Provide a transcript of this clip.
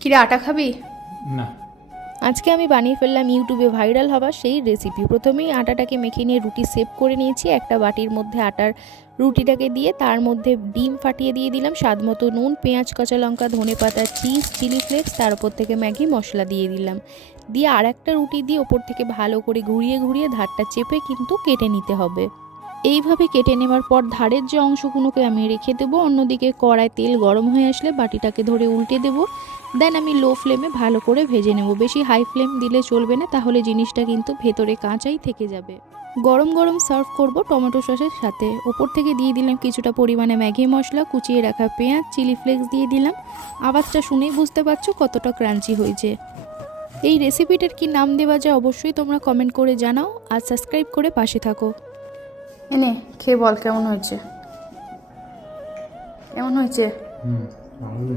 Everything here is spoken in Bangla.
কিরে আটা খাবি? না। আজকে আমি বানিয়ে ফেললাম ইউটিউবে ভাইরাল হওয়া সেই রেসিপি। প্রথমেই আটাটাকে মেখে নিয়ে রুটি সেভ করে নিয়েছি। একটা বাটির মধ্যে আটার রুটিটাকে দিয়ে তার মধ্যে ডিম ফাটিয়ে দিয়ে দিলাম, স্বাদমতো নুন, পেঁয়াজ, কাঁচা লঙ্কা, ধনেপাতা, চিজ, চিলি ফ্লেক্স, তার উপর থেকে ম্যাগি মশলা দিয়ে দিলাম। দিয়ে আর একটা রুটি দিয়ে ওপর থেকে ভালো করে ঘুরিয়ে ঘুরিয়ে ধারটা চেপে কিন্তু কেটে নিতে হবে। এইভাবে কেটে নেওয়ার পর ধারের যে অংশগুলোকে আমি রেখে দেবো। অন্যদিকে কড়ায় তেল গরম হয়ে আসলে বাটিটাকে ধরে উল্টে দেবো। দেন আমি লো ফ্লেমে ভালো করে ভেজে নেব। বেশি হাই ফ্লেম দিলে চলবে না, তাহলে জিনিসটা কিন্তু ভেতরে কাঁচাই থেকে যাবে। গরম গরম সার্ভ করব টমেটো সসের সাথে। ওপর থেকে দিয়ে দিলাম কিছুটা পরিমাণে ম্যাগি মশলা, কুচিয়ে রাখা পেঁয়াজ, চিলি ফ্লেক্স দিয়ে দিলাম। আওয়াজটা শুনেই বুঝতে পারছো কতটা ক্রাঞ্চি হয়েছে। এই রেসিপিটার কি নাম দেওয়া যায় অবশ্যই তোমরা কমেন্ট করে জানাও, আর সাবস্ক্রাইব করে পাশে থাকো। এনে খেয়ে বল কেমন হয়েছে? কেমন হয়েছে? ভালো।